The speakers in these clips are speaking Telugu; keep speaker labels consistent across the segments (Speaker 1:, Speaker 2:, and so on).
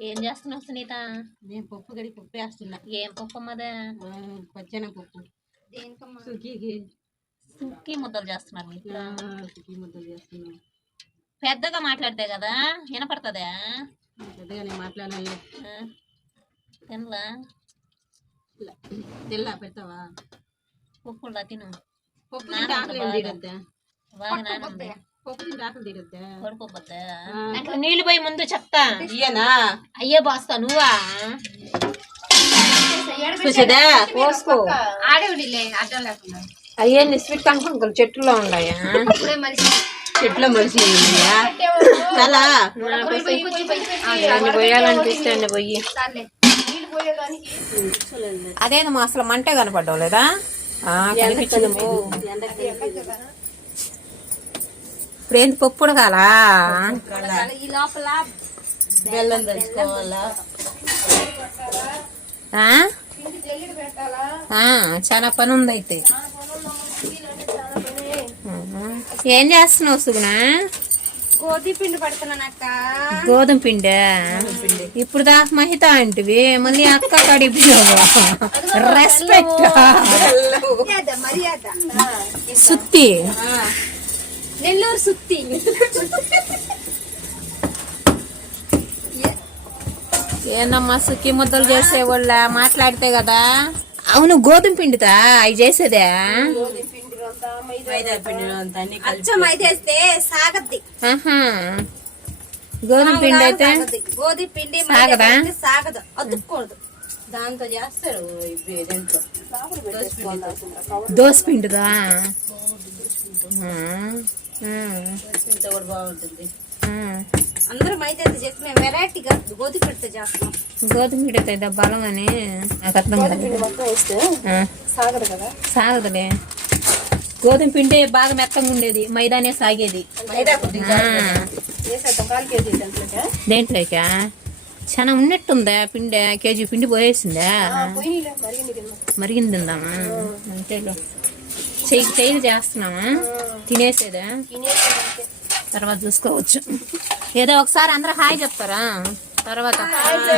Speaker 1: ఏం చేస్తున్నావు సునీత?
Speaker 2: నేను పప్పు గడి పప్పు వేస్తున్నా.
Speaker 1: ఏం పప్పు అమ్మదే?
Speaker 2: పచ్చన పప్పు. సుఖీకి.
Speaker 1: సుక్కి ముద్దలు చేస్తున్నారు
Speaker 2: సుఖీ ముద్దలు చేస్తున్నా.
Speaker 1: పెద్దగా మాట్లాడితే కదా వినపడుతుందా?
Speaker 2: పెద్దగా నేను మాట్లాడాలి
Speaker 1: తినలా?
Speaker 2: తెల్ల పెడతావా?
Speaker 1: పప్పులా తిను.
Speaker 2: పప్పు
Speaker 1: నాన్న బాగా.
Speaker 2: తీరద్దా
Speaker 1: నీళ్ళు పోయి ముందు చెప్తా.
Speaker 2: అయ్యేనా
Speaker 1: అయ్యే బాస్తా నువ్వా?
Speaker 2: చూసేదా
Speaker 1: పోసుకో. స్వీట్ కనుక్కొని చెట్టులో ఉన్నాయా
Speaker 2: చెట్లో చాలా
Speaker 1: పోయి. అదేనమ్మా అసలు మంటే కనపడ్డం లేదా? ఇప్పుడు ఏంటి పప్పు ఉడకాలా
Speaker 3: ఈ లోపల
Speaker 2: బెల్లం దంచుకోవాలా
Speaker 1: ఆ? ఆ, చాలా పని ఉంది అయితే. ఏం చేస్తున్నావు సుగుణ
Speaker 3: గోధి పిండి పడుతున్నాను అక్క.
Speaker 1: గోధుమ పిండి? ఇప్పుడు దాకా మహిత అంటివి మళ్ళీ అక్క కడిపోయావు రెస్పెక్ట్ సుత్తి.
Speaker 3: నెల్లూరు సుత్తి.
Speaker 1: ఏనమ్మా సుఖి ముద్దలు చేసేవాళ్ళ? మాట్లాడితే కదా. అవును గోధుమ పిండితా అవి చేసేదే.
Speaker 3: అయితే
Speaker 1: గోధుమ పిండి అయితే
Speaker 3: గోధుమ పిండి
Speaker 1: సాగదా?
Speaker 2: దాంతో చేస్తారు.
Speaker 1: దోశ పిండిదా
Speaker 2: కూడా బాగుంటుంది.
Speaker 3: అందరం అయితే చేసి వెరైటీగా గోధుమ పిడితో చేస్తాం.
Speaker 1: గోధుమ పిడితే ఇదా బలం అని నాకు అర్థం కదా? సాగదులే. గోధుమ పిండి బాగా మెత్తంగా ఉండేది మైదానే సాగేది.
Speaker 3: దేంట్లోకా?
Speaker 1: చాలా ఉన్నట్టుందా పిండి? కేజీ పిండి పోయేసిందా?
Speaker 3: మరిగింది
Speaker 1: తిందామా? చేయి చేయి చేస్తున్నావా? తినేసేదా? తర్వాత చూసుకోవచ్చు. ఏదో ఒకసారి అందరూ హాయ్ చెప్తారా? తర్వాత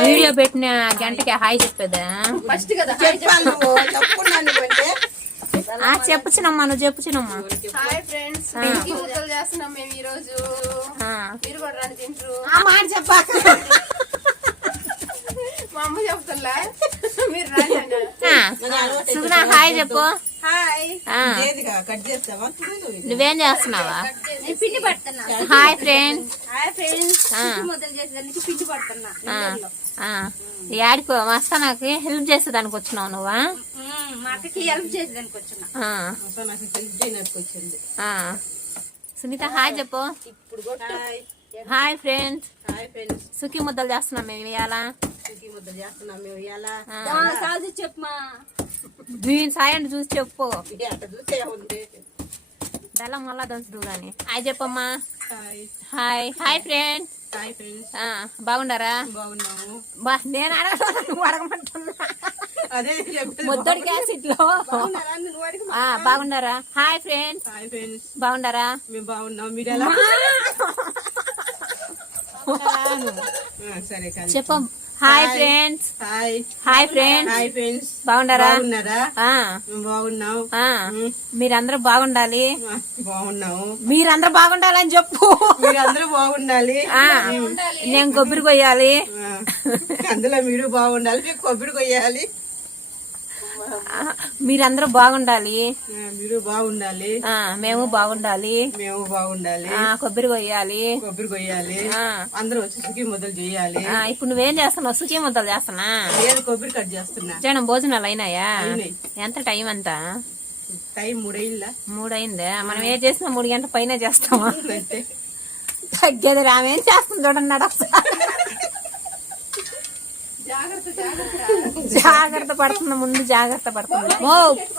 Speaker 1: వీడియో పెట్టిన గంటకి హాయ్ చెప్పేదా?
Speaker 3: చెప్పు.
Speaker 2: చిన్నమ్మా నువ్వు
Speaker 1: చెప్పు చిన్నమ్మా.
Speaker 3: హాయ్
Speaker 1: చెప్పు. నువ్వేం చేస్తున్నావా?
Speaker 3: పిండి పడుతున్నా.
Speaker 1: హాయ్ ఫ్రెండ్
Speaker 3: ఫ్రెండ్స్ పిండి పడుతున్నా.
Speaker 1: నాకు హెల్ప్ చేసేదానికి వచ్చినావు నువ్వా? సునీత హాయ్ చెప్పు.
Speaker 3: ఇప్పుడు
Speaker 2: హాయ్
Speaker 1: ఫ్రెండ్స్
Speaker 2: హాయ్ ఫ్రెండ్స్
Speaker 1: సుఖీ ముద్దలు చేస్తున్నాం మేము ఇవాళ
Speaker 2: సుఖీ ముద్దలు చేస్తున్నాం మేము ఎలా
Speaker 3: సాగు చెప్పమా
Speaker 1: దీని సాయం చూసి చెప్పు.
Speaker 2: చూసే ఉంది
Speaker 1: బెల్లం మళ్ళా దంచుదు గాని. హాయ్ చెప్పమ్మా.
Speaker 2: Hi.
Speaker 1: Hi. Friends
Speaker 2: hi friends
Speaker 1: బాగుండారా
Speaker 2: బాగున్నాము.
Speaker 1: బా నేను అడగను అడగమంటున్నా.
Speaker 2: అదే
Speaker 1: ముద్దడి క్యాసెట్లో
Speaker 2: బాగున్నారా?
Speaker 1: హాయ్ ఫ్రెండ్స్
Speaker 2: హాయ్ ఫ్రెండ్స్
Speaker 1: బాగుండారా
Speaker 2: మేము బాగున్నాం. మీరు ఎలా కానీ
Speaker 1: చెప్పు. Hi friends.
Speaker 2: Hi.
Speaker 1: Hi friends.
Speaker 2: Hi friends.
Speaker 1: బాగుండారా
Speaker 2: బాగున్నారా?
Speaker 1: ఆ,
Speaker 2: మేము బాగున్నాం.
Speaker 1: ఆ, మీరందరూ బాగుండాలి.
Speaker 2: ఆ, బాగున్నాము.
Speaker 1: మీరందరూ బాగుండాలని చెప్పు.
Speaker 2: మీరు అందరూ బాగుండాలి.
Speaker 1: ఆ, నేను కొబ్బరి కొయ్యాలి.
Speaker 2: అందులో మీరు బాగుండాలి. మీకు కొబ్బరి కొయ్యాలి.
Speaker 1: మీరందరూ బాగుండాలి.
Speaker 2: మీరు బాగుండాలి.
Speaker 1: ఆ, మేము బాగుండాలి.
Speaker 2: మేము బాగుండాలి.
Speaker 1: ఆ, కొబ్బరి కొయ్యాలి.
Speaker 2: కొబ్బరి కొయ్యాలి. అందరూ వచ్చి సుఖీ మొదలు చేయాలి.
Speaker 1: ఇప్పుడు నువ్వేం చేస్తున్నావు? సుఖీ ముద్దలు చేస్తున్నా?
Speaker 2: లేదు కొబ్బరి కట్ చేస్తున్నా.
Speaker 1: జనం భోజనాలు అయినాయా. ఎంత టైం అంతా?
Speaker 2: టైం మూడేళ్ళ
Speaker 1: మూడు అయిందా మనం ఏం చేసినా మూడు గంటల పైన చేస్తామా? తగ్గేది రామేం చేస్తుంది చూడండి ఒకసారి జాగ్రత్త పడుతుంది ముందు జాగ్రత్త పడుతుంది ఓ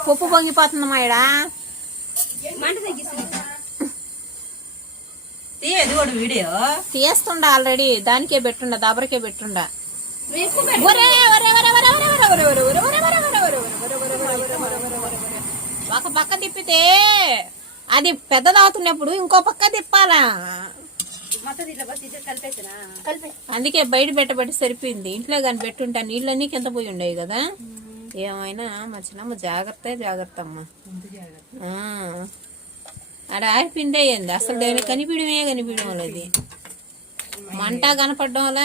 Speaker 1: పప్పు పొంగిపోతుందమ్మా ఇడ
Speaker 2: వీడియో
Speaker 1: తీస్తుండ ఆల్రెడీ దానికే పెట్టుండ దాబరికే పెట్టుండ ఒక పక్క తిప్పితే అది పెద్దదవుతున్నప్పుడు ఇంకో పక్క తిప్పాలా అందుకే బయట పెట్టబట్టి సరిపోయింది. ఇంట్లో కానీ పెట్టుంటా నీళ్ళన్నీ కింద పోయి ఉండేవి కదా. ఏమైనా మా చిన్నమ్మ జాగ్రత్త జాగ్రత్త అమ్మ. ఆడ ఆరిపిండే ఏంది? అసలు దాన్ని కనిపించడమే కనిపించడం లేదు మంట కనపడడం వల్ల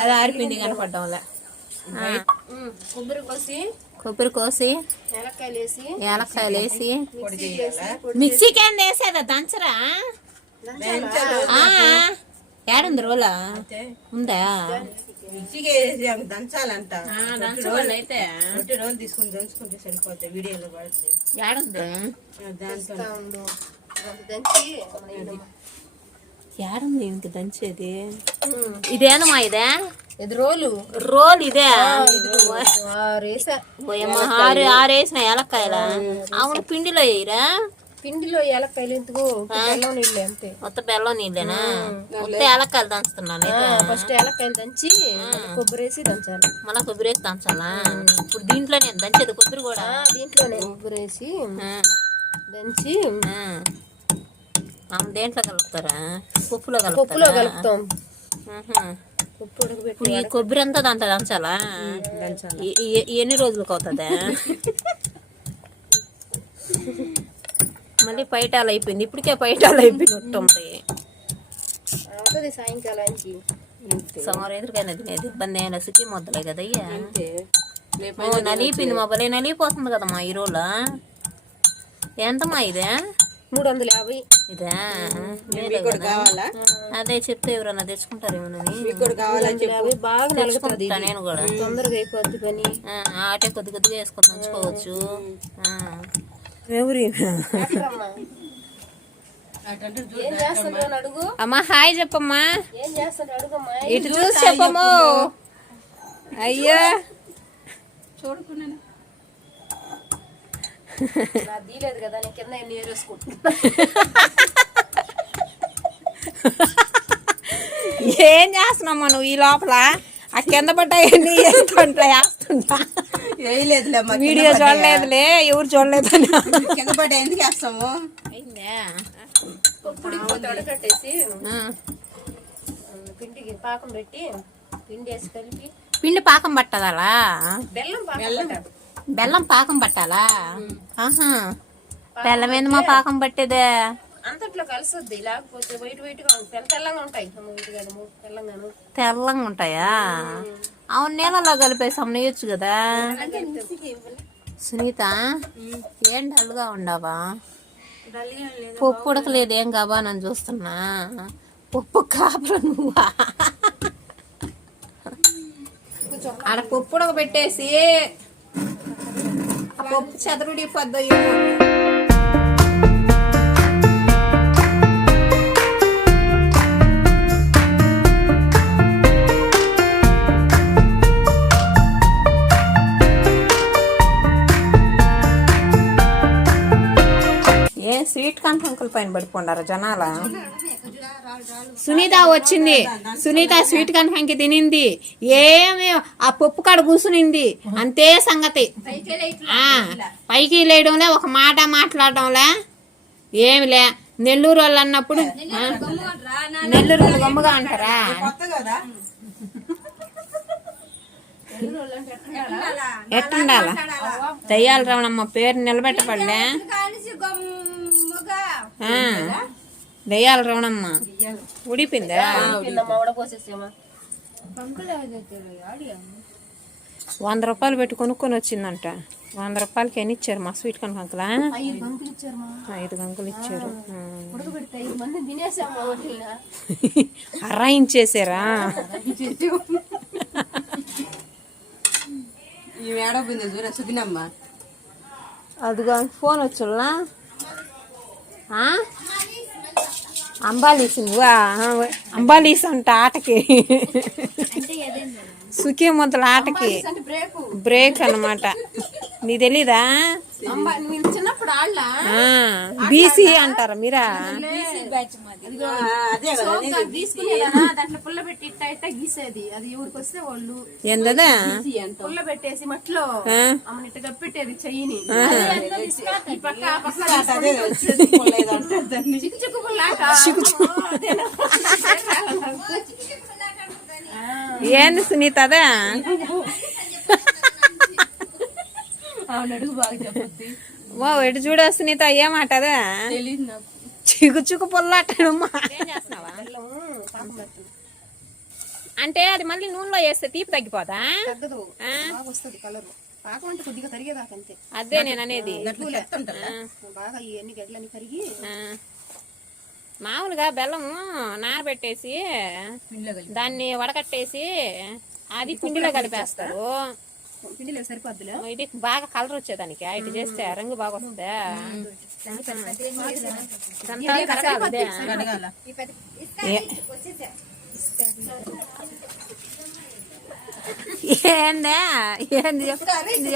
Speaker 1: అది ఆరిపిండి కనపడడం వల్ల.
Speaker 3: కొబ్బరి కోసి
Speaker 1: కొబ్బరి కోసి
Speaker 3: ఏలక్కాయలు వేసి
Speaker 1: మిక్సీకి ఏం వేసేదా దంచరా. ఏడుంది రోలా? ఉందా?
Speaker 2: దంచాలంట.
Speaker 1: అయితే.
Speaker 2: రోజులు తీసుకుని దంచుకుంటే సరిపోతాయి వీడియోలో పడితే.
Speaker 1: ఏడుంది?
Speaker 2: దాంతో.
Speaker 3: ఉండు. దంచి
Speaker 1: ఏడుంది ఇంక దంచేది? ఇదేనమ్మా ఇదే?
Speaker 3: ఇది రోలు.
Speaker 1: రోల్ ఇదే? ఆరు ఆరు వేసిన ఏలక్కాయల? అవును పిండిలో వేయరా?
Speaker 3: పిండిలో ఏలక్కాయలు ఎందుకు బెల్లం నీళ్ళు అంతే.
Speaker 1: మొత్తం బెల్లం నీళ్ళేనా? మొత్తం ఏలక్కాయలు దంచుతున్నాను
Speaker 3: ఫస్ట్ ఏలక్కాయలు దంచి కొబ్బరి వేసి దంచాలి.
Speaker 1: మళ్ళా కొబ్బరి వేసి దంచాలా ఇప్పుడు దీంట్లో నేను దంచేది కొబ్బరి కూడా?
Speaker 3: దీంట్లోనే కొబ్బరి వేసి దంచి
Speaker 1: దేంట్లో కలుపుతారా? పప్పులో
Speaker 3: పప్పులో
Speaker 1: కలుపుతారా
Speaker 3: కలుపుతాం
Speaker 1: ఇప్పుడు ఈ కొబ్బరి అంతా దాంట్లో దంచాలా? ఎన్ని రోజులకు అవుతుందా? మళ్ళీ పైటాలు అయిపోయింది. ఇప్పటికే పైటాలు అయిపోయినట్టు ఉంది.
Speaker 3: అవుతుంది సాయంకాలానికి
Speaker 1: సోమవారం తినేది ఇబ్బంది అయినా సిక్కి మొదలే కదా అయ్యా నలిగిపోయింది మా భలే నలిగిపోతుంది కదమ్మా ఈ రోజు ఎంతమ్మా ఇదే?
Speaker 3: మూడు వందల యాభై.
Speaker 1: ఇదే? అదే చెప్తే ఎవరన్నా తెచ్చుకుంటారేమోనని
Speaker 3: బాగా
Speaker 1: నేను కూడా.
Speaker 3: తొందరగా అయిపోద్ది పని.
Speaker 1: ఆటే కొద్ది కొద్దిగా వేసుకొని దంచుకోవచ్చు ఎవరి అమ్మా హాయ్ చెప్పమ్మా. ఇటు చూసి చెప్పము అయ్యో
Speaker 3: నా దీలేదు కదా నేను కింద ఎన్ని ఏరేసుకుంటున్నా
Speaker 1: ఏం చేస్తున్నామ్మా నువ్వు ఈ లోపల? ఆ కింద పడ్డ ఎన్ని వేస్తుంటా వేస్తుంటా.
Speaker 2: వేయలేదులే
Speaker 1: వీడియో చూడలేదులే ఎవరు చూడలేదని.
Speaker 2: కింద పడి ఎందుకు వేస్తాము?
Speaker 1: అయిందా?
Speaker 3: పొడి తొడకట్టేసి
Speaker 1: ఆ.
Speaker 3: పిండికి పాకం పెట్టి పిండి వేసి కలిపి.
Speaker 1: పిండి పాకం పట్టదాలా?
Speaker 3: బెల్లం పాకం పెట్టాలి.
Speaker 1: బెల్లం పాకం పట్టాలా? ఆహా. బెల్లం ఏంది మా పాకం పట్టేదే?
Speaker 3: అంతట్లో కలిసొద్ది. లేకపోతే వైట్ వైట్గా ఉంటాయి. తెల్ల తెల్లంగా ఉంటాయి. తెల్లంగాను.
Speaker 1: తెల్లంగా ఉంటాయా? అవును నీళ్ళలో కలిపేసి. అమ్మేయచ్చు కదా? సునీత ఏం డల్గా ఉండవా? పప్పు ఉడకలేదు. ఏం కాబా నన్ను చూస్తున్నా? పప్పు కాపురా నువ్వా? ఆడ పప్పు ఉడకబెట్టేసి ఆ పప్పు చెదరుడి పొద్దు ఏ స్వీట్ కంటంకుల పైన పడిపోండారా జనాల? సునీత వచ్చింది. సునీత స్వీట్ కనకంకి తినింది. ఏమి ఆ పప్పు కాడ కూసునింది. అంతే సంగతి. పైకి లేయడంలే ఒక మాట మాట్లాడడంలే. ఏమిలే నెల్లూరు వాళ్ళు అన్నప్పుడు నెల్లూరు వాళ్ళు గమ్ముగా అంటారా?
Speaker 2: ఎట్టుండాలా
Speaker 1: ఎట్టుండాల? దయ్యాల రమణమ్మ పేరు నిలబెట్టబడలే. దయ్యాల రమణమ్మ ఉడిపిందా వంద రూపాయలు పెట్టి కొనుక్కొని వచ్చిందంట. వంద రూపాయలకి ఎన్ని ఇచ్చారు? మా స్వీట్
Speaker 3: ఇచ్చారు. మా
Speaker 1: ఐదు గంకులు ఇచ్చారు అరాయించేసారా
Speaker 2: సుదినమ్మ
Speaker 1: అదిగో ఫోన్ వచ్చుల్లా? అంబాలీసు నువ్వా? అంబాలీస్ అంట ఆటకి. సుఖీ ముద్దల ఆటకి
Speaker 3: బ్రేకు.
Speaker 1: బ్రేక్ అన్నమాట. నీ తెలీదా? బీసీ అంటారా మీరా?
Speaker 2: అదే కదా
Speaker 3: తీసుకునేదా దాంట్లో పుల్ల పెట్టేసి మట్లో చెయ్యిని.
Speaker 2: చిక్కు
Speaker 3: చిక్కు
Speaker 1: ఏంది సునీత అదే? ఓ ఎటు చూడ సునీత ఏమాట అదే? చిగు చిగు పొల్లాటమ్మా అంటే అది మళ్ళీ నూనెలో వేస్తే తీపి తగ్గిపోదా?
Speaker 3: తగ్గదు.
Speaker 1: ఆ?
Speaker 3: బాగా వస్తుంది కలర్. పాకం అంటే కొద్దిగా కరిగేదాకా అంతే
Speaker 1: అదే నేను అనేది.
Speaker 3: బాగా ఇవన్నీ గడ్డలన్నీ కరిగి
Speaker 1: ఆ. మామూలుగా బెల్లము నానబెట్టేసి దాన్ని వడకట్టేసి అది పిండిలో కలిపేస్తారు. ఇది బాగా కలర్ వచ్చేదానికి ఇటు చేస్తే రంగు బాగా వస్తుందా. ఏందా? ఏంది? ఏంది?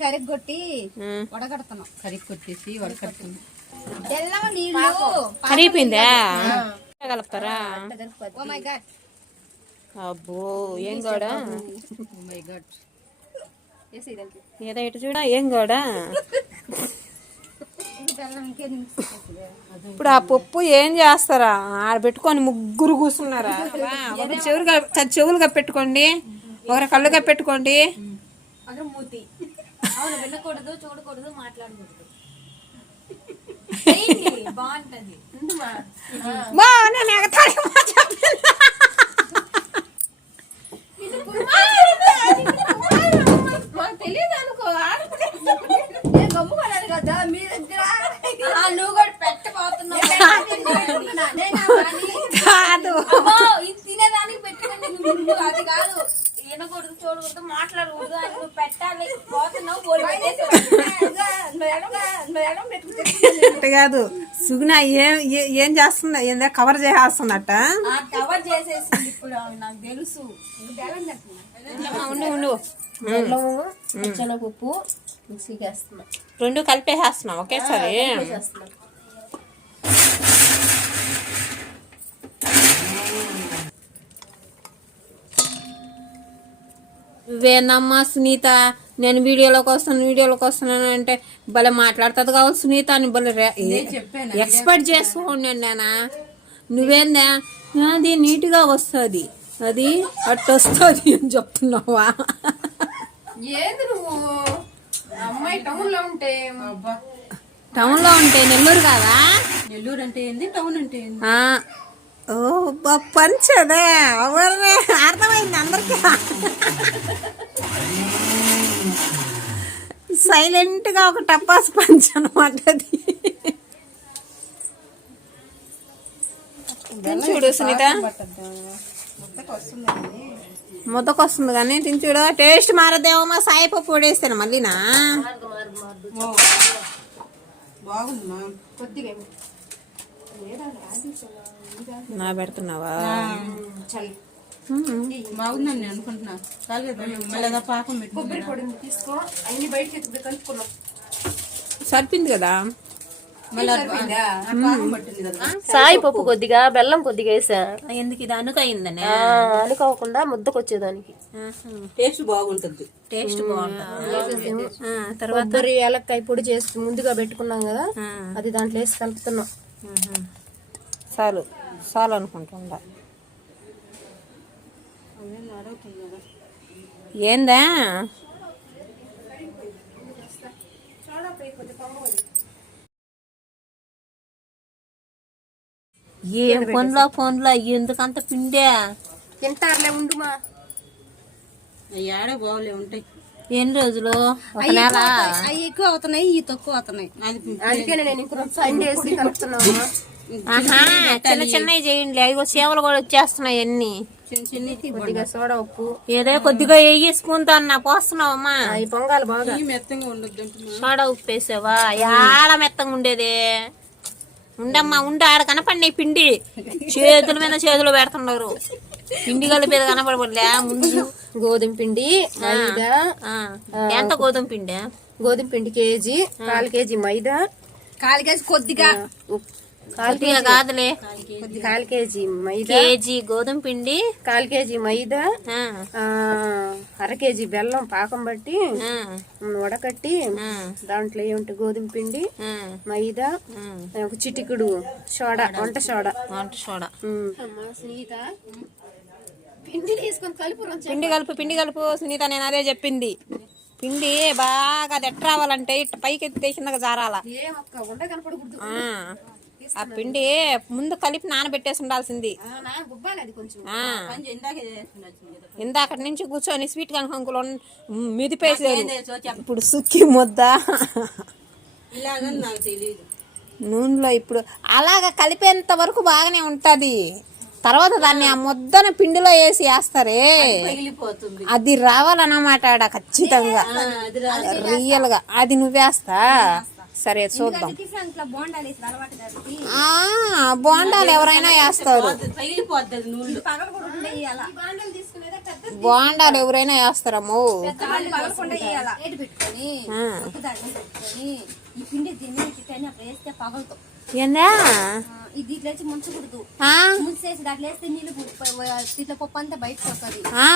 Speaker 3: కరిగొట్టి
Speaker 1: ఉం.
Speaker 3: వడగడుతున్నాం.
Speaker 2: కరిగి కొట్టేసి వడకడుతుంది
Speaker 3: బెల్లం నీళ్ళు
Speaker 1: కరిగిపోయిందా కలుపుతారా
Speaker 3: ఓ మై గాడ్
Speaker 1: అబ్బో ఏం కూడా ఏదో ఇటు చూడ ఏం కూడా ఇప్పుడు ఆ పప్పు ఏం చేస్తారా ఆడ పెట్టుకొని ముగ్గురు కూర్చున్నారా ఒకరు చెవులుగా చెవులుగా పెట్టుకోండి ఒకరు కళ్ళుగా పెట్టుకోండి
Speaker 3: మూతి అవును చూడకూడదు మాట్లాడకూడదు బాగుంటది. ఉండుమా
Speaker 1: బా నేను ఎగతాళి మాట చెప్పినా.
Speaker 3: మాకు తెలియదు అనుకో నేను గమ్ముకున్నాను కదా మీ దగ్గర? నువ్వు కూడా పెట్టబోతున్నావు.
Speaker 1: కాదు.
Speaker 3: ఇది తినేదానికి పెట్టుకోండి నువ్వు అది కాదు. వినకూడదు చూడకూడదు మాట్లాడకూడదు అని నువ్వు పెట్టాలి. పోతున్నావు
Speaker 1: కాదు. సుగుణ ఏం ఏ- ఏం చేస్తుందా? ఏందా కవర్ చేసేస్తున్నట్ట
Speaker 3: కవర్ చేసేసింది ఇప్పుడు నాకు తెలుసు.
Speaker 1: ఉండు ఉండు.
Speaker 3: మిక్సీకి వేస్తున్నా.
Speaker 1: రెండు కలిపేసేస్తున్నాం ఒకేసారి? వేనమ్మా సునీత నేను వీడియోలోకి వస్తాను వీడియోలోకి వస్తున్నాను అంటే భలే మాట్లాడుతుంది కావాలి సునీత అని భలే ఎక్స్పెక్ట్ చేసుకోండి నేనా నువ్వేందా? అది నీట్గా వస్తుంది. అది అట్టు వస్తుంది అని చెప్తున్నావా?
Speaker 3: ఏంది నువ్వు? అమ్మాయి టౌన్లో ఉంటే
Speaker 1: టౌన్లో ఉంటే నెల్లూరు కాదా?
Speaker 2: నెల్లూరు అంటే ఏంది? టౌన్ అంటే
Speaker 1: ఓ పంచదే ఎవరినే అర్థమైంది అందరికీ. సైలెంట్గా ఒక టపాస్ పంచ్ అనమాట అది చూడు సునీత.
Speaker 2: ముద్దకు వస్తుందండి
Speaker 1: ముద్దకు వస్తుంది కానీ తిని చూడు. టేస్ట్ మారదేమో పప్పు పొడేస్తాను మళ్ళీనా
Speaker 2: బాగుంది మా.
Speaker 3: కొద్దిగా
Speaker 1: నా పెడుతున్నావా?
Speaker 2: బాగుందని నేను అనుకుంటున్నా. కాలేదు పాకం
Speaker 3: కొబ్బరి పొడి తీసుకో. అన్ని బయటకి ఎత్తుకు కలుపుకున్నాం.
Speaker 1: సరిపోయింది కదా?
Speaker 2: మళ్ళీ అది పాకం పట్టింది కదా.
Speaker 3: సాయి పప్పు కొద్దిగా బెల్లం కొద్దిగా వేసా.
Speaker 1: ఎందుకు ఇది అనుకయిందనే?
Speaker 3: అనుకోకుండా ముద్దకొచ్చేదానికి.
Speaker 2: టేస్ట్ బాగుంటుంది.
Speaker 1: టేస్ట్ బాగుంటుంది. తర్వాత
Speaker 3: కొబ్బరి ఏలక్కాయ పొడి చేసి ముందుగా పెట్టుకున్నాం కదా అది దాంట్లో వేసి కలుపుతున్నాం.
Speaker 1: చాలు. చాలు అనుకుంటుండా ఏందా? ఏం ఫోన్లో ఫోన్లో? ఎందుకంత పిండే?
Speaker 3: తింటారులే ఉండుమా.
Speaker 2: ఆడే బాగులే ఉంటాయి.
Speaker 1: ఎన్ని రోజులు? ఒక నెల?
Speaker 3: అవి ఎక్కువ అవుతున్నాయి ఇవి తక్కువ అవుతున్నాయి.
Speaker 2: అది
Speaker 3: అందుకే నేను ఇంకొక సైడ్ వేసి
Speaker 1: చిన్న చిన్నవి చేయండి. అవి సేవలు కూడా వచ్చేస్తున్నాయి అన్ని.
Speaker 3: కొద్దిగా సోడా ఉప్పు.
Speaker 1: ఏదో కొద్దిగా వెయ్యి స్పూన్తో అన్న పోస్తున్నావమ్మా.
Speaker 3: అవి పొంగాలి బాగా.
Speaker 2: ఈ మెత్తంగా
Speaker 1: సోడా ఉప్పు వేసావా? ఆడ మెత్తంగా ఉండేది? ఉండమ్మా ఉండి ఆడ కనపడినాయి పిండి. చేతుల మీద చేతులు పెడుతున్నారు. పిండి కలిపేది కనపడలే ముందు
Speaker 3: గోధుమ పిండి
Speaker 1: ఎంత గోధుమ పిండి?
Speaker 3: గోధుమ పిండి కేజీ కాల్ కేజీ మైదా కాల్ కేజీ కొద్దిగా.
Speaker 1: కొద్దిగా కాదులే.
Speaker 4: కాల్ కేజీ మైదా
Speaker 1: కేజీ గోధుమ పిండి.
Speaker 4: కాల్ కేజీ మైదా అర కేజీ బెల్లం పాకం బట్టి వడకట్టి దాంట్లో ఏమిటి గోధుమ పిండి మైదా. ఒక చిటికుడు సోడా వంట సోడా.
Speaker 1: వంట సోడా.
Speaker 4: ఉమ్.
Speaker 1: పిండి కలుపు పిండి కలుపు సునీత నేను అదే చెప్పింది. పిండి బాగా దెట్ట రావాలంటే ఇట్ట పైకి ఎత్తి కిందకి జారాల. ఆ, పిండి ముందు కలిపి నానబెట్టేసి ఉండాల్సింది
Speaker 2: ఇందాకే
Speaker 1: నుంచి కూర్చొని స్వీట్ కనుకంకులు మిదిపేసేది ఇప్పుడు సుక్కి ముద్ద. నూనెలో ఇప్పుడు అలాగ కలిపేంత వరకు బాగానే ఉంటది. తర్వాత దాన్ని ఆ ముద్దన పిండిలో వేసి వేస్తారే. అది రావాలన్నమాట ఖచ్చితంగా.
Speaker 2: ఆ, అది రా
Speaker 1: రియల్గా. అది నువ్వేస్తా. సరే చూద్దాం.
Speaker 3: బోండాలు వేసి అలవాటు కాబట్టి
Speaker 1: ఆ బోండాలు ఎవరైనా వేస్తారు.
Speaker 3: బాండాలు తీసుకునేదే పెద్ద
Speaker 1: బోండాలు ఎవరైనా వేస్తారమ్మో. ఏందా?
Speaker 3: దీంట్లో ముంచకూడదు.
Speaker 1: ఆ?
Speaker 3: ముంచేసి దాంట్లో వేస్తే నీళ్ళు దీంట్లో పప్పు అంతా బయటకు వస్తుంది
Speaker 1: ఆ.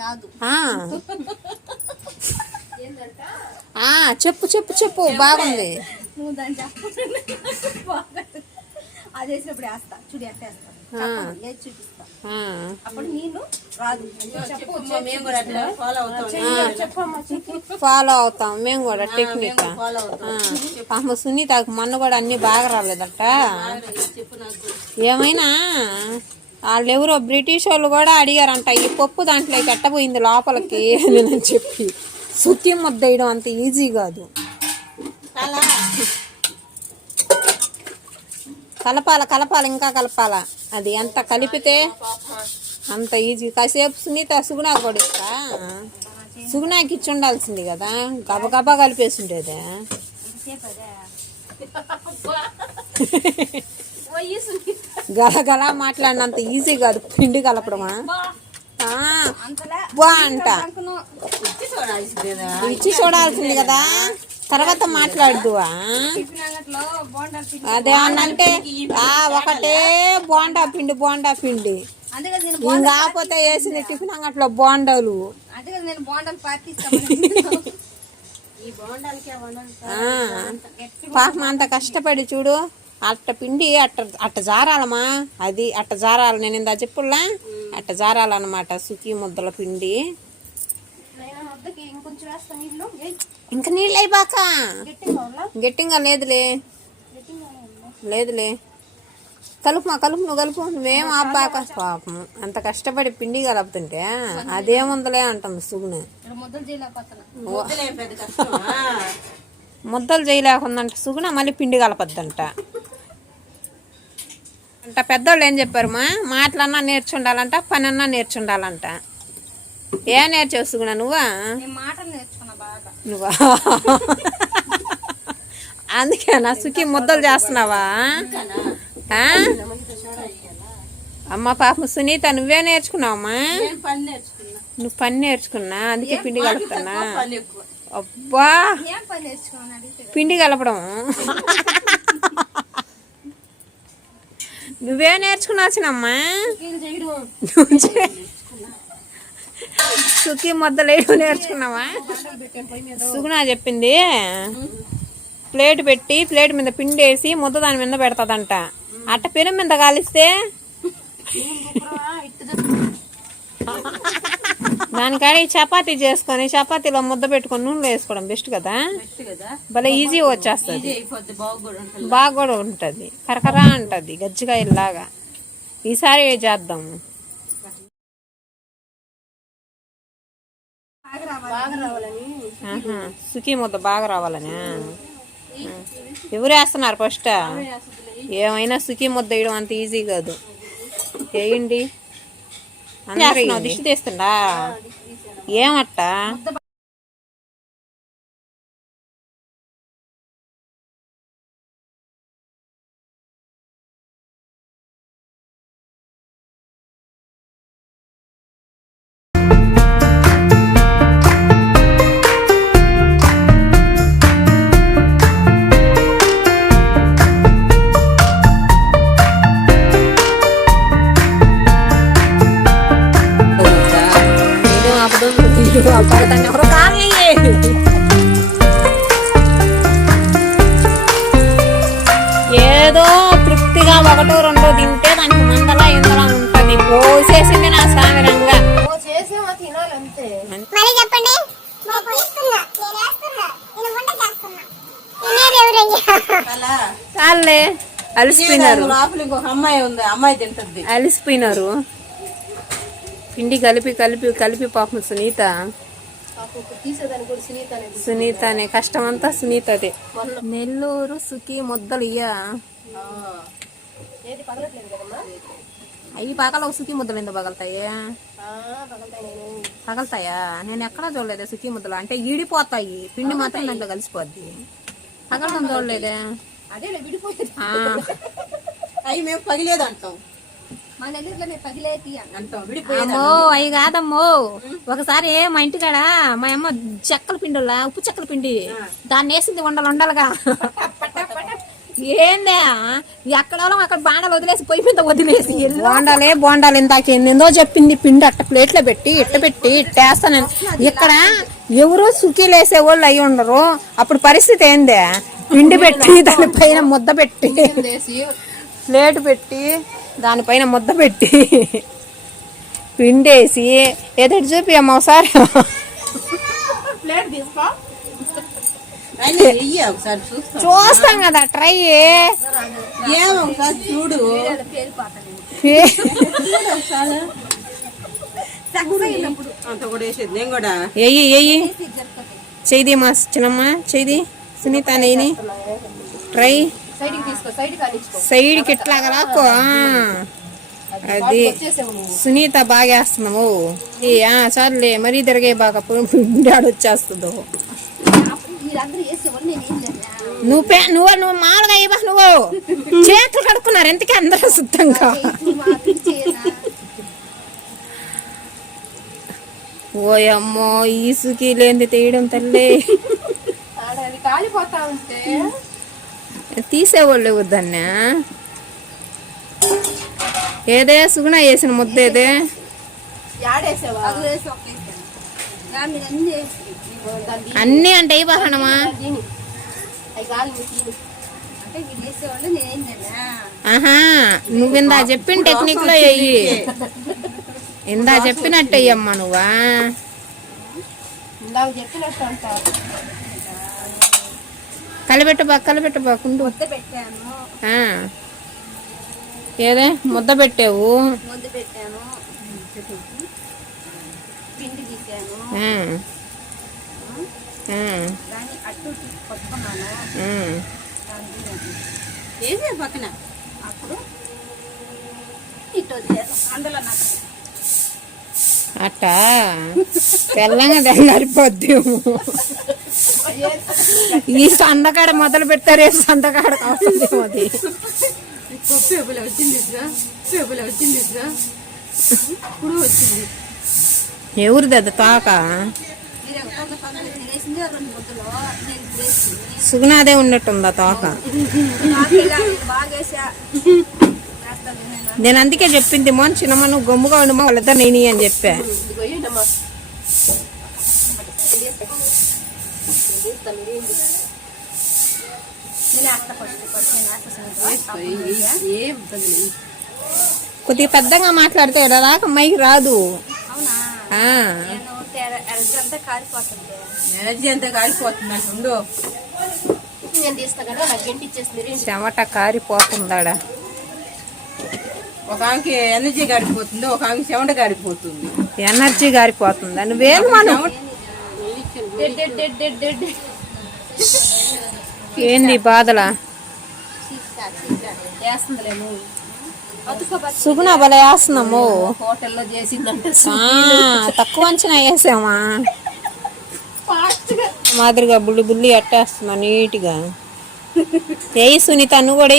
Speaker 3: కాదు.
Speaker 1: చెప్పు చెప్పు చెప్పు. బాగుంది.
Speaker 3: అది వేసినప్పుడు వేస్తా. చూడు ఎట్ట వేస్తా. చూపిస్తా. అప్పుడు నేను రాదు.
Speaker 2: ఫాలో అవుతాం.
Speaker 1: ఫాలో అవుతాం. మేము కూడా టెక్నిక్
Speaker 2: ఫాలో అవుతాం.
Speaker 1: పాప సునీతకు మొన్న కూడా అన్ని బాగా రాలేదట. ఏమైనా? వాళ్ళు ఎవరో బ్రిటిష్ వాళ్ళు కూడా అడిగారంట ఈ పప్పు దాంట్లోకి ఎట్టపోయింది లోపలికి? అని చెప్పి. సుత్తి ముద్ద వేయడం అంత ఈజీ కాదు. కలపాల కలపాల ఇంకా కలపాల? అది ఎంత కలిపితే అంత ఈజీ. కాసేపు సునీత సుగుణా కూడా ఇస్తా సుగుణాకి ఇచ్చి ఉండాల్సింది కదా. గబగబా కలిపేసి ఉండేదే గలగల మాట్లాడినంత ఈజీ కాదు. పిండి కలపడమా?
Speaker 3: అనుకున్నావు.
Speaker 2: ఇచ్చి చూడాల్సింది కదా.
Speaker 1: తర్వాత మాట్లాడుదువా? అదేమన్నంటే ఆ ఒకటే బోండా పిండి బోండా పిండి. కాకపోతే వేసింది టిఫిన్ అంగట్లో బోండాలు. పాపం అంత కష్టపడి చూడు అట్ట పిండి అట్ట అట్ట జారాలమ్మా. అది అట్ట జారాలి నేను ఇందా చెప్పుల్లా? అట్ట జారాలన్నమాట సుఖీ ముద్దల పిండి. ఇంకా నీళ్ళు అయిపోక
Speaker 3: గట్టిగా
Speaker 1: లేదులే. లేదులే. కలుపుమా కలుపు నువ్వు కలుపు. నువ్వేం ఆపాక పాపం. అంత కష్టపడి పిండి కలుపుతుంటే అదేముందలే అంటుంది సుగును
Speaker 3: ముద్దలు
Speaker 1: చేయలేకుందంట. సుగుణ మళ్ళీ పిండి కలపద్దంట. అంట పెద్దోళ్ళు ఏం చెప్పారు మా మాటలన్నా నేర్చుండాలంట పని అన్నా నేర్చుండాలంట. ఏ సుగుణ నువ్వా? నువ్వా? అందుకే నా సుఖి ముద్దలు చేస్తున్నావా? అమ్మ పాపం సునీత నువ్వే నేర్చుకున్నావమ్మా? నువ్వు పని నేర్చుకున్నా? అందుకే పిండి కలుపుతున్నా? అబ్బా! పిండి కలపడం? నువ్వే నేర్చుకున్నాచ్చినమ్మా సుఖి ముద్దలేడు నేర్చుకున్నావా? సుగుణ చెప్పింది ప్లేట్ పెట్టి ప్లేట్ మీద పిండి వేసి ముద్ద దాని మీద పెడతాదంట. అట్ట పెనం మీద కాలిస్తే? దానికాడ ఈ చపాతీ చేసుకొని చపాతీలో ముద్ద పెట్టుకొని నూనెలో వేసుకోవడం బెస్ట్ కదా? భలే ఈజీ వచ్చేస్తుంది.
Speaker 2: బాగు కూడా ఉంటుంది.
Speaker 1: కరకరా ఉంటది గజ్జికాయలాగా ఈసారి చేద్దాం? ఆహా, సుఖీ ముద్ద బాగా రావాలని? ఎవరు వేస్తున్నారు ఫస్ట్ ఏమైనా సుఖీ ముద్ద వేయడం అంత ఈజీ కాదు. వేయండి అందరూ దిష్టి తీస్తుండా ఏమట్టా? అలసిపోయినారు.
Speaker 2: ఇంకొక అమ్మాయి ఉంది అమ్మాయి తింటుంది.
Speaker 1: అలసిపోయినారు. పిండి కలిపి కలిపి కలిపి పాపం సునీత. సునీతనే కష్టం అంతా సునీతదే. నెల్లూరు సుఖీ ముద్దలు ఇయ్యా
Speaker 4: ఏది పగలట్లేదు కదమ్మా?
Speaker 1: అవి పగల సుఖీ ముద్దలు ఎందుకు పగలుతాయా?
Speaker 4: ఆ, పగలతాయి నేను.
Speaker 1: పగలుతాయా? నేను ఎక్కడా చూడలేదే సుఖీ ముద్దలు. అంటే ఈడిపోతాయి. పిండి మాత్రం దాంట్లో కలిసిపోద్ది. పగలడం చూడలేదే.
Speaker 4: అదే విడిపోయింది.
Speaker 1: ఆ,
Speaker 2: అవి మేము పగిలేదు అంటాం.
Speaker 4: మా
Speaker 2: అంటాం
Speaker 1: అమ్మో అవి కాదమ్మో. ఒకసారి మా ఇంటికాడ మా అమ్మ చెక్కల పిండిలా ఉప్పు చెక్కల పిండి. దాన్ని వేసింది ఉండలు ఉండలుగా ఏందే? ఎక్కడ వాళ్ళం అక్కడ బాండాలు వదిలేసి పొయ్యి మీద వదిలేసి బోండాలే బోండాలు ఇందాక ఏందో చెప్పింది పిండి అట్ట ప్లేట్లో పెట్టి ఇట్ట పెట్టి ఇట్టేస్తానని. ఇక్కడ ఎవరు సుఖీలేసే వాళ్ళు అయి ఉండరు అప్పుడు పరిస్థితి ఏందే? పిండి పెట్టి దానిపైన ముద్ద పెట్టి. ప్లేట్ పెట్టి దానిపైన ముద్ద పెట్టి. పిండేసి ఎదుటి చూపి అమ్మ ఒకసారి
Speaker 2: చూస్తాం
Speaker 1: కదా ట్రై.
Speaker 2: చూడు. అంత కూడా వేసేది నేను కూడా.
Speaker 1: ఎయ్యి ఎయ్యి చేయి మా చిన్నమ్మ చేయి సునీత నేని? ట్రై
Speaker 4: సైడ్కి
Speaker 1: సైడ్కి ఇట్లాగా రాకో ఆ. అది సునీత బాగా వేస్తున్నావు ఏ, ఆ, చాలులే మరీ తిరిగే బాగా పిండాడు వచ్చేస్తుందో నువ్వు పే- నువ్వు నువ్వు మామూలుగా ఇవ్వ నువ్వు. చేతులు కడుక్కున్నారు ఎందుకే అందరూ శుద్ధంగా ఓయమ్మో ఈసుకి లేని తీయడం తల్లి.
Speaker 4: కాలిపోతా ఉంటే?
Speaker 1: తీసేవాళ్ళు వద్దన్నా. ఏదే సుగుణ వేసిన ముద్ద ఏదే?
Speaker 4: అన్ని
Speaker 1: అంటే
Speaker 4: నేనేం లేదా
Speaker 1: ఆహా నువ్వు ఇందా చెప్పిన టెక్నిక్లో వెయ్యి ఇందా చెప్పినట్టు అయ్యమ్మా నువ్వా?
Speaker 4: ఇందాక చెప్పినట్టు అంటారు.
Speaker 1: కలిపెట్టు బా కలిపెట్టు బా కుండు.
Speaker 4: ముద్ద పెట్టాను.
Speaker 1: ఆ. ఏదే? ముద్ద పెట్టావు?
Speaker 4: ముద్ద పెట్టాను. పిండి తీసాను. దాన్ని అట్టు ఇటు కొట్టుకున్నాను.
Speaker 1: ఆ.
Speaker 4: దాన్ని
Speaker 2: వేసే పక్కన?
Speaker 4: అప్పుడు ఇటు వచ్చేసాను. అందులో నాకు
Speaker 1: అట్టా? తెల్లంగా తెల్లారిపోద్దేమో. ఈ సందకాడ మొదలు పెట్టారే సందకాడ కావస్తుందేమో అది
Speaker 2: ఎప్పుడు వచ్చింది ఇప్పుడు
Speaker 1: తాక
Speaker 4: ఇప్పుడు వేసింది
Speaker 1: సుగుణాదే ఉన్నట్టుందా తోక?
Speaker 4: నేను
Speaker 1: అందుకే చెప్పింది మోన్ చిన్నమ్మ నువ్వు గమ్ముగా ఉండమో వాళ్ళిద్దరు నేను అని చెప్పా. కొద్దిగా పెద్దగా మాట్లాడితే రాక మైకి రాదు. చెమట కారిపోతుందాడా.
Speaker 2: ఒక ఆమెకి ఎనర్జీ గాడిపోతుంది ఒక ఆమెకి చెమట గాడిపోతుంది
Speaker 1: ఎనర్జీ గారిపోతుందా నువ్వేం మనం ఏంది బాధలా? సుగుణ భలే వేస్తున్నాము
Speaker 4: హోటల్లో చేసిందంటే
Speaker 1: తక్కువ అంచనా వేసామా? మాదిరిగా బుల్లి బుల్లి అట్టేస్తున్నా నీట్గా? ఏయి సునీత నువ్వు కూడా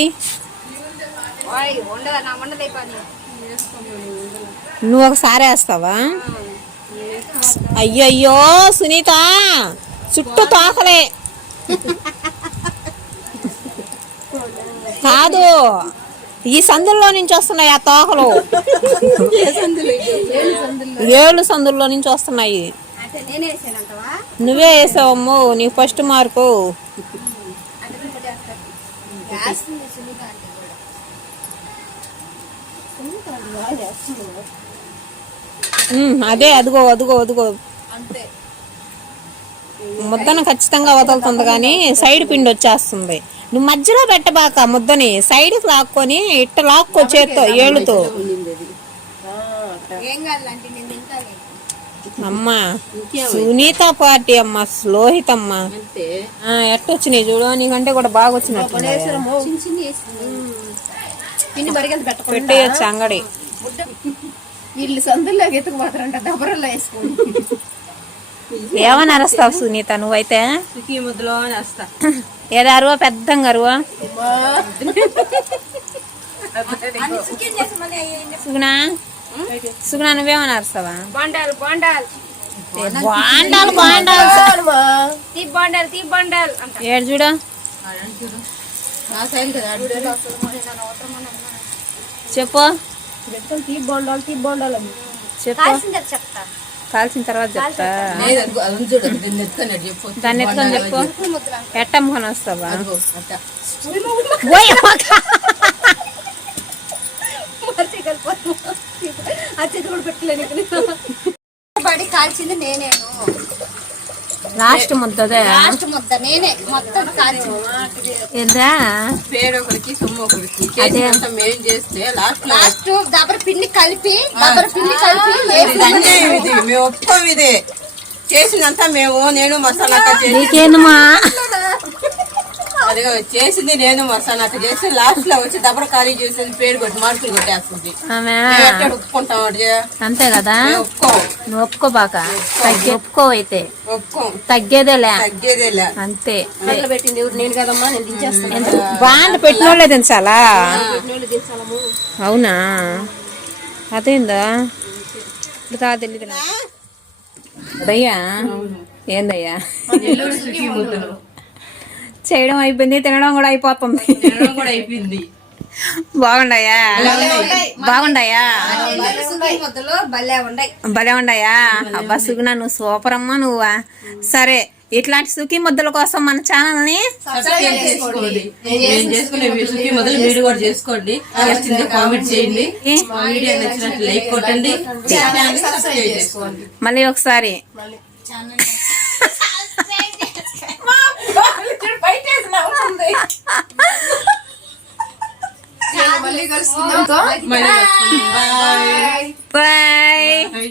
Speaker 1: నువ్వు ఒకసారి వేస్తావా? అయ్యయ్యో సునీత. చుట్టూ తోకలే. కాదు. ఈ సందుల్లో నుంచి వస్తున్నాయి ఆ తోకలు. ఏళ్ళు సందుల్లో నుంచి వస్తున్నాయి. నువ్వే వేసావమ్ము నీ ఫస్ట్ మార్కు. అదే అదిగో అదిగో అదిగో.
Speaker 4: అంతే
Speaker 1: ముద్దను ఖచ్చితంగా వదులుతుంది కానీ సైడ్ పిండి వచ్చేస్తుంది. నువ్వు మధ్యలో పెట్టబాక ముద్దని సైడ్కి లాక్కొని ఇట్ట లాక్కో చేత్తో ఏళ్ళుతో అమ్మా సునీత పార్టీ అమ్మ స్లోహితమ్మ ఎట్టొచ్చినాయి చూడు నీకంటే కూడా బాగా వచ్చినట్టు పెట్టేయచ్చు అంగడి.
Speaker 2: వీళ్ళు సందుల్లోకి ఎత్తుకుపోతారంట డబ్బరల్లో వేసుకోండి.
Speaker 1: ఏమని అరుస్తావు సునీత? నువ్వైతే? ఏదో అరువా? పెద్దంగా అరువా? సుగుణా సుగుణా నువ్వేమని అరుస్తావా?
Speaker 3: బాండాలు బాండాలు.
Speaker 1: బాండాలు బాండాలు.
Speaker 3: తీ బాండాలు తీ బాండాలు అంట.
Speaker 1: ఏడు చూడు. చెప్పు.
Speaker 2: తీ బొండాలు తీ బొండాలు
Speaker 1: చెప్పు. కాల్చిన తర్వాత చెప్తా.
Speaker 2: దీన్ని ఎత్తుకొని చెప్పు.
Speaker 1: ఎట్టమ్ముకొని వస్తావా?
Speaker 4: కాల్చింది నేనేను.
Speaker 1: లాస్ట్ ముద్దదే.
Speaker 4: లాస్ట్ ముద్ద నేనే మొత్తం
Speaker 1: ఏందా?
Speaker 2: పేరు ఒకరికి సొమ్ము ఒకరికి చేసినంత మేం చేస్తే లాస్ట్
Speaker 4: లాస్ట్ దబర పిండి కలిపి దబర పిండి కలిపి
Speaker 2: ఇది మేము ఒప్పుకోం ఇది. చేసినంత మేము నేను మసాలాక చేసి అదిగో చేసింది నేను మసాలాక చేసి లాస్ట్లో వచ్చి దబర ఖాళీ చేసింది పేరు కొట్టి మార్కులు కొట్టేస్తుంది. ఒప్పుకుంటాం అది
Speaker 1: అంతే కదా?
Speaker 2: మేము ఒప్పుకోం.
Speaker 1: నువ్వు ఒప్పుకోబాక తగ్గి ఒప్పుకోవైతే.
Speaker 2: ఒప్పుకోం.
Speaker 1: తగ్గేదేలే.
Speaker 2: తగ్గేదేలే.
Speaker 1: అంతే.
Speaker 2: పెట్టింది ఎవరు? నేను కదమ్మా నేను దించేస్తాను.
Speaker 1: బాండ్ పెట్టినోళ్ళే దించాలా అవునా? అదేందా? ఇంకా తెలియదు అదయ్యా ఏందయ్యా? చేయడం అయిపోయింది తినడం కూడా అయిపోతుంది.
Speaker 2: కూడా అయిపోయింది.
Speaker 1: బాగుండయా? బాగుండయా?
Speaker 4: భలే ఉండయి?
Speaker 1: అబ్బా సుగుణ నువ్వు సూపర్ అమ్మా నువ్వా. సరే ఇట్లాంటి సుఖీ ముద్దల కోసం మన ఛానల్ని
Speaker 2: సబ్స్క్రైబ్ చేసుకోండి. కామెంట్ చేయండి. లైక్ కొట్టండి. ఛానల్ సబ్స్క్రైబ్ చేసుకోండి
Speaker 1: మళ్ళీ ఒకసారి
Speaker 2: మళ్ళీ కలుసుకుందాం బాయ్
Speaker 1: బాయ్